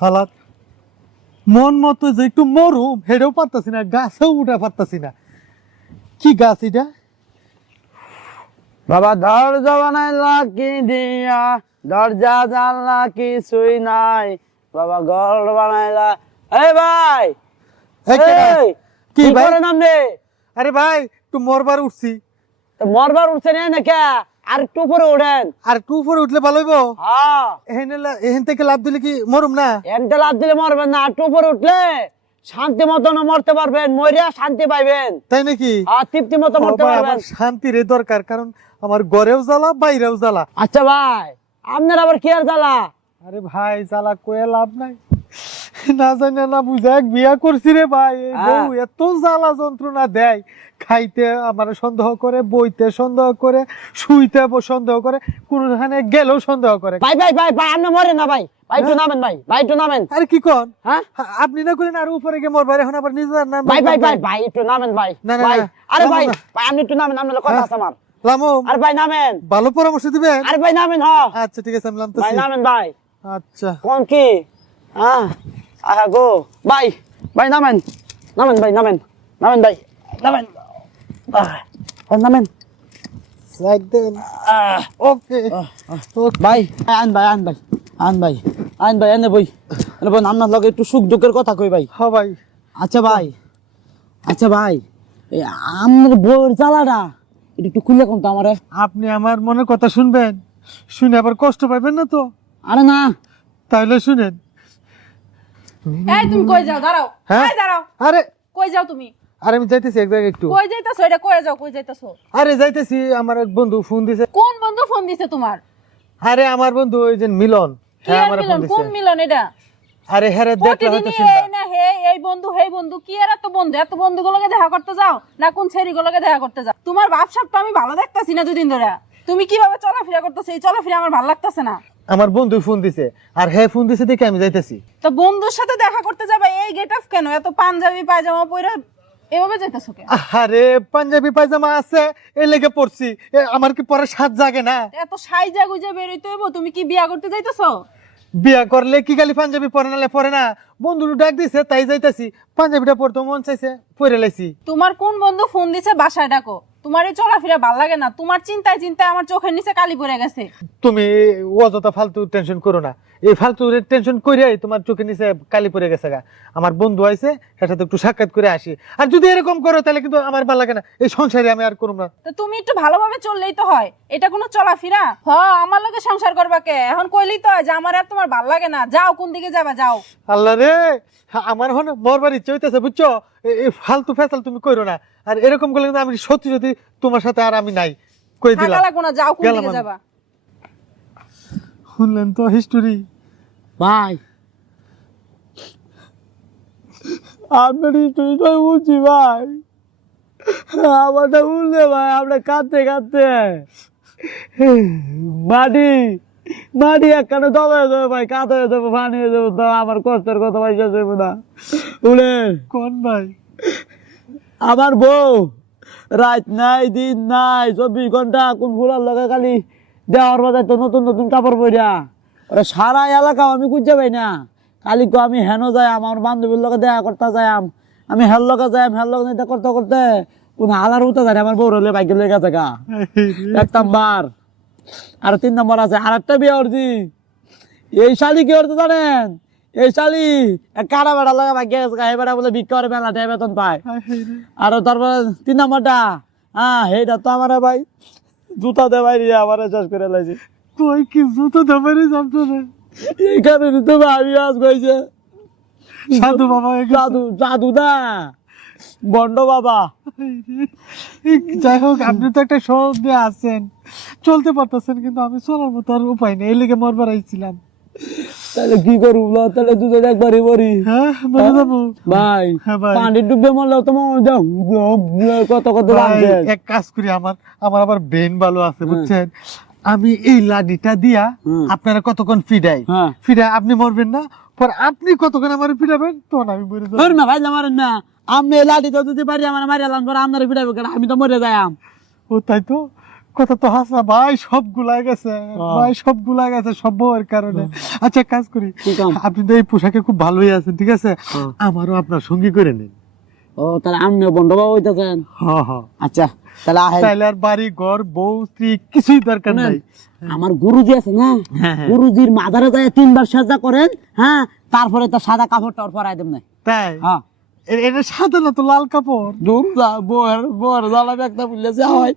হালাত। মন মতো যে একটু মরুম হেডেও পারতাছি না গাছেও উঠে পারতাছি না। কি গাছ এটা? বাবা দরজা বানাইলা কি দিয়া দরজা জানলা কিছুই নাই। বাবা ঘর বানাইলা এ ভাই! কি কি ভাই? করেন আপনি আরে ভাই একটু মরবার উঠছি। মরবার উঠছেন এই নাকি আর একটু উপরে উঠেন। আর একটু উপরে উঠলে ভালো হইব? হ্যাঁ। এখানে থেকে লাভ দিলে কি মরুম না? এনতে লাভ দিলে মরবেন না আর একটু উপরে উঠলে শান্তি মতো না মরতে পারবেন মরিয়া শান্তি পাইবেন। তাই নাকি? আর তৃপ্তি মতো মরতে পারবেন। শান্তির দরকার কারণ আমার ঘরেও জ্বালা বাইরেও জ্বালা। আচ্ছা ভাই আপনার আবার কি আর জ্বালা? আরে ভাই জ্বালা কয়ে লাভ নাই। না জানি না বুঝা এক বিয়া করছি রে ভাই হ্যাঁ। বউ এত জ্বালা যন্ত্রণা দেয় খাইতে আমার সন্দেহ করে বইতে সন্দেহ করে শুইতে সন্দেহ করে কোনখানে গেলেও সন্দেহ করে। ভাই ভাই ভাই ভাই আপনি মরেন না ভাই ভাই একটু নামেন ভাই ভাই একটু নামেন। আরে কি কন? হ্যাঁ? আপনি না করেন আর উপরে গিয়ে মরবার এখন আবার নিজের নাম ভাই ভাই ভাই ভাই। একটু নামেন ভাই না, না, আরে ভাই ভাই আপনি একটু নামেন আপনার কথা হ্যাঁ। আছে আমার। লামো। আরে ভাই নামেন। ভালো পরামর্শ দিবেন? আরে ভাই নামেন হ। আচ্ছা ঠিক আছে আমি ভাই নামেন ভাই। আচ্ছা। কোন কি? হ্যাঁ আহা গো। ভাই ভাই নামেন। নামেন ভাই নামেন। নামেন ভাই নামেন। নামেন। সাইড দেন। ওকে ভাই আন ভাই আন ভাই আন ভাই আন ভাই এনে বই। এনে বই আপনার লগে একটু সুখ দুঃখের কথা কই ভাই হ্যাঁ ভাই আচ্ছা ভাই আচ্ছা ভাই আমার বউর জ্বালাটা এটা একটু খুলে কোন তো আমারে। আপনি আমার মনের কথা শুনবেন। শুনে আবার কষ্ট পাবেন না তো? আরে না। তাহলে শুনেন। এই তুমি কই যাও? দাঁড়াও। হ্যাঁ? এই দাঁড়াও। আরে। কই যাও তুমি? আরে আমি যাইতেছি এক জায়গায় একটু। কই যাইতাছো? এটা কই যাও কই যাইতাছো? আরে যাইতেছি। আমার এক বন্ধু ফোন দিছে। কোন বন্ধু ফোন দিছে তোমার? আরে আমার বন্ধু ওই যে মিলন। হ্যাঁ আমার মিলন? কোন মিলন এটা? আরে হ্যাঁ রে, দেখলে হয়তো চিন্তা এই না হে এই বন্ধু হে বন্ধু কি আর এত বন্ধু? এত বন্ধু গুলোকে দেখা করতে যাও? না কোন ছেড়ি গুলোকে দেখা করতে যাও? তোমার ব্যবসা তো আমি ভালো দেখতাছি না দুদিন ধরে। তুমি কীভাবে চলাফেরা করতেছো? এই চলাফেরা আমার ভালো লাগতেছে না। আমার বন্ধু ফোন দিছে। আর হে ফোন দিছে দেখে আমি যাইতেছি। তো বন্ধুর সাথে দেখা করতে যাবে এই গেট আপ কেন? এত পাঞ্জাবি পায়জামা পরে এভাবে যাইতেছো কেন? আরে পাঞ্জাবি পায়জামা আছে এ লেগে পড়ছি। এ, আমার কি পরে সাত জাগে না? এত সাইজা গুজা বেরোইতে হইব তুমি কি বিয়া করতে যাইতেছো? বিয়া করলে কি খালি পাঞ্জাবি পরে নালে পরে না? বন্ধু ডাক দিছে তাই যাইতাছি। পাঞ্জাবিটা পরতে মন চাইছে পরে লাইছি। তোমার কোন বন্ধু ফোন দিছে বাসায় ডাকো। তোমার এই চলাফেরা ভালো লাগে না। তোমার চিন্তায় চিন্তায় আমার চোখের নিচে কালি পড়ে গেছে। তুমি অযথা ফালতু টেনশন করো না। এই ফালতু টেনশন করিয়াই তোমার চোখের নিচে কালি পড়ে গেছে গা। আমার বন্ধু আইছে এর সাথে একটু সাক্ষাৎ করে আসি। আর যদি এরকম করো তাহলে কিন্তু আমার ভালো লাগে না। এই সংসারে আমি আর করব না। তো তুমি একটু ভালোভাবে চললেই তো হয়। এটা কোনো চলাফেরা? হ আমার লগে সংসার করবা কে? এখন কইলেই তো হয় যে আমার আর তোমার ভালো লাগে না। যাও কোন দিকে যাবা যাও। আল্লাহ রে আমার হন মরবার ইচ্ছে হইতেছে বুঝছ? এই ফালতু ফেসাল তুমি করো না। আর এরকম করলে কিন্তু আমি সত্যি সত্যি তোমার সাথে আর আমি নাই কই থাকা দিলাম? লাগবো না যাও কোন দিকে যাবা। শুনলেন তো হিস্টোরি ভাই। আপনার স্টোরিটা বুঝছি ভাই। আমারটা বুঝলে ভাই আমরা কাঁদতে কাঁদতে। মাটি মাটি একখানে দলে দেবো ভাই কাঁদে দেবো পানি দেবো তো আমার কষ্টের কথা ভাই শেষ হইব না। উলে কোন ভাই? আমার বউ। রাত নাই, দিন নাই, চব্বিশ ঘণ্টা কোন ফুলার লগে খালি দেওয়ার বাজার তো নতুন নতুন কাপড় পরিয়া ওরা সারা এলাকা আমি খুঁজে পাই না। কালি কো আমি হেন যাই, আমার বান্ধবীর লগে দেখা করতে যাই আমি হেল লগে যাই হেল লগে দেখা করতে করতে কোন হালার উঠতে যায় আমার বউ রলে বাইকের লেগে গা। এক নাম্বার। আর তিন নম্বর আছে আর একটা বিয়ে করছি এই শালি কি করতে জানেন? এই শালি কারা বেড়া লাগা ভাগ্য গেছে বেড়া বলে বিক্রি করে মেলা টাকা বেতন পায়। আর তারপরে তিন নম্বরটা হ্যাঁ সেইটা তো আমার ভাই জুতা দে ভাই আমার শেষ করে লাইছে। কই কি জুতো দেবারই জানতো না। এই কারণে তো ভাবি আজ কইছে সাধু বাবা। জাদু জাদু না বন্ড বাবা। যাই হোক আপনি তো একটা সহজ দিয়ে আছেন। চলতে পারতেছেন কিন্তু আমি চলার মতো আর উপায় নেই এই লেগে মরবার আইছিলাম। তাহলে কি করব? তাহলে দুজন একবারই মরি হ্যাঁ মরে যাব ভাই হ্যাঁ পানি ডুবে মরলেও তোমার কত কত লাগবে এক কাজ করি আমার আমার আবার ব্রেন ভালো আছে বুঝছেন? আমি এই লাডিটা দিয়া। আপনারা কতক্ষণ ফিডাই হ্যাঁ। ফিডাই আপনি মরবেন না পর আপনি কতক্ষণ আমার ফিডাবেন তখন আমি মরে যাব। না ভাই মারেন না। তো যদি পারি আমার মারি আলাম করে আপনার ফিরাবে কেন? আমি তো মরে যাই আম ও তাই তো? কথা তো হাসা ভাই সবগুলা গেছে। ভাই সবগুলা গেছে সব বউয়ের কারণে। আচ্ছা কাজ করি। আপনি তো এই পোশাকে খুব ভালোই আছেন ঠিক আছে। আমারও আপনার সঙ্গী করে নিন। ও তাহলে আপনিও বন্ধ বাবু হইতেছেন আচ্ছা তাহলে আহে তাইলে আর বাড়ি ঘর বউ স্ত্রী কিছুই দরকার নাই। আমার গুরুজি আছে না? হ্যাঁ, হ্যাঁ। গুরুজির মাজারে যায় তিনবার সাজা করেন হ্যাঁ তারপরে তার সাদা কাপড় টাপড় পরাই দেন না তাই? হ্যাঁ। এটা সাদা না তো লাল কাপড়? দূর যা বউয়ের বউয়ের জ্বালা একটা বুঝলে যা হয়।